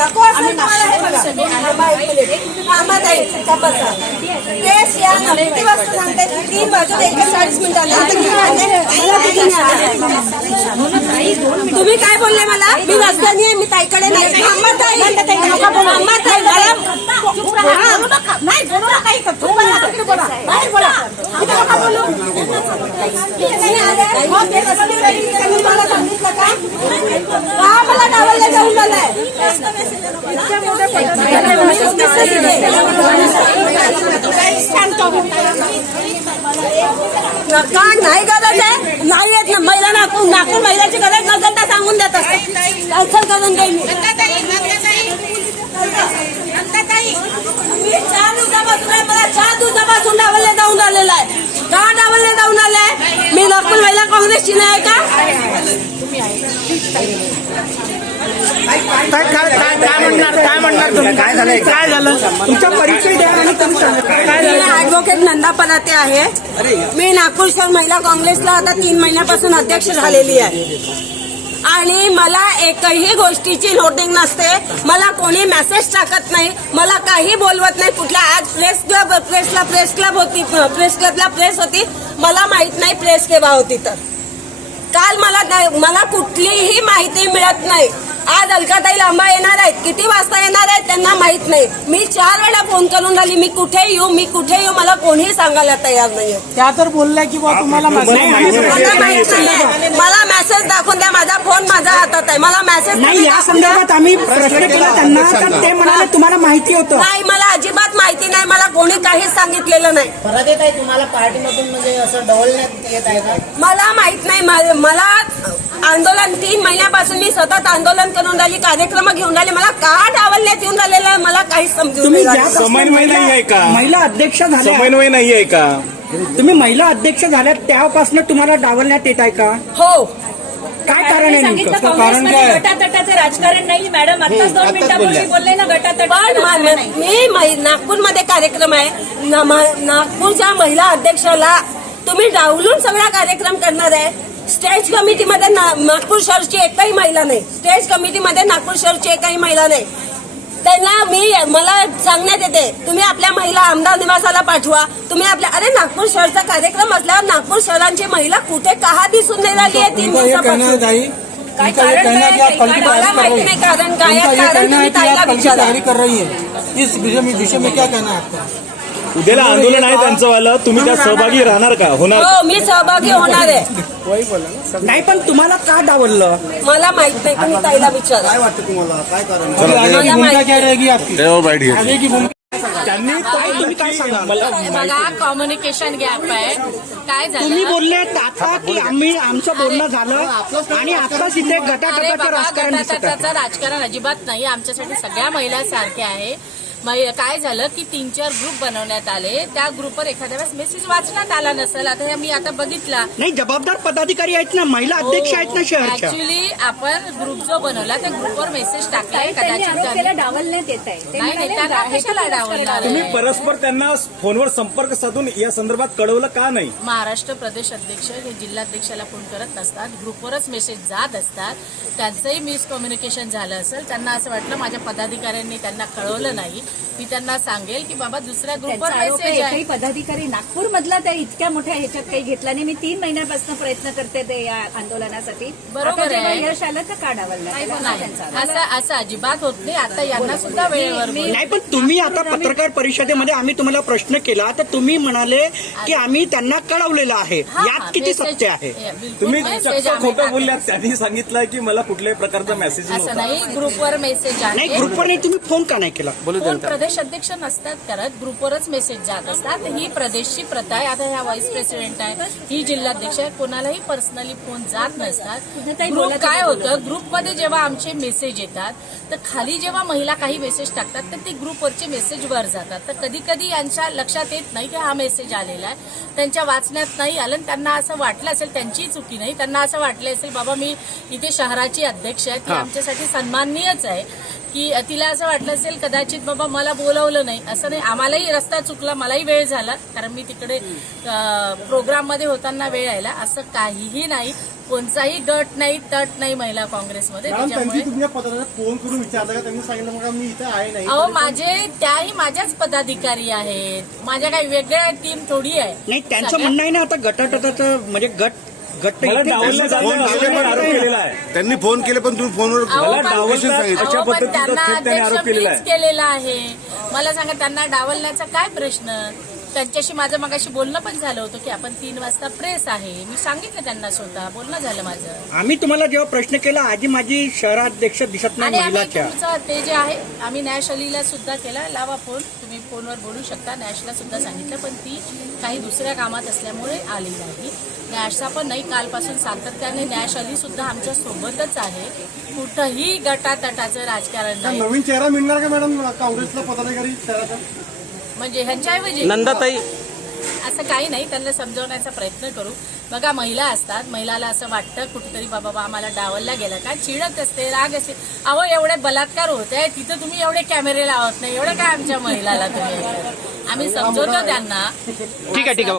नको असेल तुम्हाला हे बघा. थांबा एक मिनिट. थांबा ताई, का बसा. प्रेस या ना किती वाजता सांगताय? तीन वाजून एकेचाळीस मिनिटाला तुम्ही काय बोलले मला? मी रस्त्याने आहे, मी ताईकडे नाही. थांबा ताई थांबा ताई मला नाही बोलू नका इथं. तू बोला, तिकडे बोला. बाहेर बोला. इथं नका बोलू. मी आले, मग ते रस्ते तरी त्यांनी मला सांगितलं का का मला डावलला नका नाही गरज आहे. नाही येत ना महिला नागपूर नागपूर महिलाची गरज नसेल तर सांगून देत कॅन्सल करून देईल मी. मी चार दिवसापासून आहे, मला चार दिवसापासून डावलले जाऊन आलेला आहे. का डावलले जाऊन आले मी नागपूर महिला काँग्रेसची नाही का? काय काय काय काय म्हणणार? काय म्हणणार तुम्ही? काय झालं काय झालं? तुमचा परिचय द्या आणि तुम्ही सांगा. काय मी झालं ऍडव्होकेट नंदा पराते आहे. मी नागपूर शहर महिला काँग्रेसला आता तीन महिन्यापासून अध्यक्ष झालेली आहे. आणि मला एकही गोष्टीची नोटिंग नसते. मला कोणी मेसेज टाकत नाही. मला काही बोलवत नाही. कुठल्या आज प्रेस क्लब प्रेसला प्रेस क्लब होती प्रेस क्लबला प्रेस होती. मला माहीत नाही प्रेस केव्हा होती तर. काल मला नाही- मला कुठलीही माहिती मिळत नाही. आज अलकाताई लांबा येणार आहेत. किती वाजता येणार आहेत त्यांना माहीत नाही. मी चार वेळा फोन करून राहिली मी कुठे येऊ? मी कुठे येऊ? मला कोणीही सांगायला तयार नाहीये. त्या तर बोलल्या की बा तुम्हाला माहिती मला माहीत नाही. मला मेसेज दाखवून द्या. माझा फोन माझ्या हातात आहे. मला मेसेज नाही या संदर्भात आम्ही प्रश्न केला त्यांना तर ते म्हणाले तुम्हाला माहिती होतं. नाही मला अजिबात माहिती नाही. मला कोणी काहीच सांगितलेलं नाही. परत येत आहे तुम्हाला पार्टीमधून म्हणजे असं डवलण्यात येत आहे का? मला माहीत नाही मला आंदोलन तीन महिन्यापासून मी सतत आंदोलन करून राहिली कार्यक्रम घेऊन राहिले. मला का डावलण्यात येऊन राहिलेलं आहे मला काहीच समजून तुम्ही नाही ज्या. समन्वय नाही आहे का? महिला अध्यक्ष झाल्या समन्वय नाहीये का? तुम्ही महिला अध्यक्ष झाल्या त्यापासून तुम्हाला डावलण्यात येत आहे का? हो. काय कारण आहे नेमकं? काँग्रेसमध्ये गटातटाचं राजकारण नाही मॅडम आताच दोन मिनिटापूर्वी बोलले ना पण गटातट मा- नागपूरमध्ये कार्यक्रम आहे. ना- मा- नागपूरच्या महिला अध्यक्षाला तुम्ही डावलून सगळा कार्यक्रम करणार आहे. स्टेज कमिटीमध्ये ना- नागपूर शहरची एकही महिला नाही. स्टेज कमिटीमध्ये नागपूर शहरची एकही महिला नाही. त्यांना मी मला सांगण्यात येते तुम्ही आपल्या महिला आमदार निवासाला पाठवा. तुम्ही आपल्या अरे नागपूर शहरचा कार्यक्रम असल्यावर नागपूर शहरांची महिला कुठे का दिसून नाही राहिली आहे तीन दिवसापासून? काय कारण काय मला माहिती नाही कारण काय आहे. कारण तुम्ही ताईला विचारा. कर रही है। इस विषय में विषय में क्या कहना है आपका? उद्याला आंदोलन आहे त्यांचं वालं. तुम्ही त्यात सहभागी राहणार का? होणार का? हो मी सहभागी होणार आहे. नाही पण तुम्हाला का डावललं? मला माहीत नाही तुम्ही ताईला विचारा. काय वाटतं तुम्हाला? काय कारण है? मला आगे की भूमिका माहीत क्या रहेगी आपकी. बैठ आगे की भूमिका त्यांनी तुम्ही काय सांगा? बघा कम्युनिकेशन गॅप आहे. काय तुम्ही झालं बोलले आता की आम्ही आमचं बोलणं झालं आणि आताच इथे अरे गटाटटाचं बाबा राजकारण दिसत आहे. गटातटाचं राजकारण अजिबात नाही. आमच्यासाठी सगळ्या महिला सारख्या आहे. काय झालं की तीन चार ग्रुप बनवण्यात आले. त्या ग्रुपवर एखाद्या वेळेस मेसेज वाचण्यात आला नसेल. आता हे मी आता बघितला. नाही जबाबदार पदाधिकारी आहेत ना महिला अध्यक्ष आहेत ना शहरच्या. ऍक्च्युली आपण ग्रुप जो बनवला त्या ग्रुपवर मेसेज टाकलाय कदाचित डावलण्यात येत आहे. नाही नाही त्यांना कशाला डावलणार? परस्पर त्यांना फोनवर संपर्क साधून या संदर्भात कळवलं का नाही? महाराष्ट्र प्रदेश अध्यक्ष हे जिल्हाध्यक्षाला फोन करत नसतात. ग्रुपवरच मेसेज जात असतात. त्यांचंही मिसकम्युनिकेशन झालं असेल. त्यांना असं वाटलं माझ्या पदाधिकाऱ्यांनी त्यांना कळवलं नाही. मी त्यांना सांगेल की बाबा दुसऱ्या ग्रुपवर मेसेज आहे एकही पदाधिकारी नागपूर मधला त्या इतक्या मोठ्या ह्याच्यात काही घेतला नाही. मी तीन महिन्यापासून प्रयत्न करते ते या आंदोलनासाठी. बरोबर आहे. यश आलं तर का डावललं नाही, त्याला नाही. त्यांचा आरोप. असं असं अजिबात होत नाही. आता यांना सुद्धा वेळेवर बोल- नाही पण तुम्ही आता पत्रकार परिषदेमध्ये आम्ही तुम्हाला प्रश्न केला तर तुम्ही म्हणाले की आम्ही त्यांना कळवलेलं आहे. यात किती सत्य आहे? तुम्ही खोटं. बोलल्यात. त्यांनी सांगितलं की मला कुठल्याही प्रकारचा मेसेज असं नाही ग्रुपवर मेसेज नाही ग्रुपवर नाही तुम्ही फोन का नाही केला? कोण प्रदेश अध्यक्ष नसतात करत ग्रुपवरच मेसेज जात असतात. ही प्रदेशची प्रथा आहे. आता ह्या व्हाईस प्रेसिडेंट आहे. ही जिल्हाध्यक्ष आहे. कोणालाही पर्सनली फोन जात नसतात. ग्रुप काय होतं? ग्रुपमध्ये जेव्हा आमचे मेसेज येतात तर खाली जेव्हा महिला काही मेसेज टाकतात तर ती ग्रुपवरचे मेसेज वर जातात. तर कधी कधी यांच्या लक्षात येत नाही की हा मेसेज आलेला आहे. त्यांच्या वाचण्यात नाही आलं आणि त्यांना असं वाटलं असेल त्यांचीही चुकी नाही. त्यांना असं वाटलं असेल बाबा मी इथे शहराची अध्यक्ष आहे. ती आमच्यासाठी सन्माननीयच आहे. की तिला असं वाटलं असेल कदाचित बाबा मला बोलवलं नाही. असं नाही आम्हालाही रस्ता चुकला मलाही वेळ झाला कारण मी तिकडे प्रोग्राममध्ये होताना वेळ यायला. असं काहीही नाही कोणताही गट नाही तट नाही महिला काँग्रेसमध्ये. त्याच्यामुळे तुम्ही पत्राला फोन करून विचारलं का? त्यांनी सांगितलं मग मी इथे आहे नाही. अहो माझे त्याही माझ्याच पदाधिकारी आहेत. माझ्या काही वेगळ्या टीम थोडी आहे. नाही त्यांचं म्हणणं आहे ना आता गटाटटाचं म्हणजे गट गट मला इथे डावललं त्यांचं जातं असं त्यांनी आरोप केलेला आहे. त्यांनी फोन केले पण तुम्ही फोनवर अहो, मला पण- डावलतात सांगितलं. अशा अहो, पण पद्धतीचा त्यांना थेट त्यांनी आरोप अध्यक्ष केलेला मीच आहे केलेला आहे. मला सांगा त्यांना डावलण्याचा काय प्रश्न? त्यांच्याशी माझं मगाशी बोलणं पण झालं होतं की आपण तीन वाजता प्रेस आहे. मी सांगितलं त्यांना स्वतः. बोलणं झालं माझं. आम्ही तुम्हाला जेव्हा प्रश्न केला आजी माझी शहराध्यक्ष दिसत नाही आणि आम्ही महिलाच्या तुमचं ते जे आहे आम्ही नॅश अलीला सुद्धा केला. लावा फोन तुम्ही फोनवर बोलू शकता. नॅशला सुद्धा सांगितलं पण ती काही दुसऱ्या कामात असल्यामुळे आली नाही. नॅशचा पण नाही कालपासून सातत्याने नॅश अली सुद्धा आमच्या सोबतच आहे. कुठंही गटातटाचं राजकारण नाही. नवीन चेहरा मिळणार का मॅडम? काँग्रेसला पदाधिकारी शहराचा? म्हणजे ह्यांच्याऐवजी नंदाताई. असं काही नाही त्यांना समजवण्याचा प्रयत्न करू. बघा महिला असतात. महिलाला असं वाटतं कुठेतरी बाबा बा आम्हाला डावलला गेला का? चिडत असते राग असते. अहो एवढे बलात्कार होते तिथं तुम्ही एवढे कॅमेरे लावत नाही. एवढं काय आमच्या महिलाला तुम्ही? आम्ही समजवतो त्यांना. ठीक आहे ठीक आहे.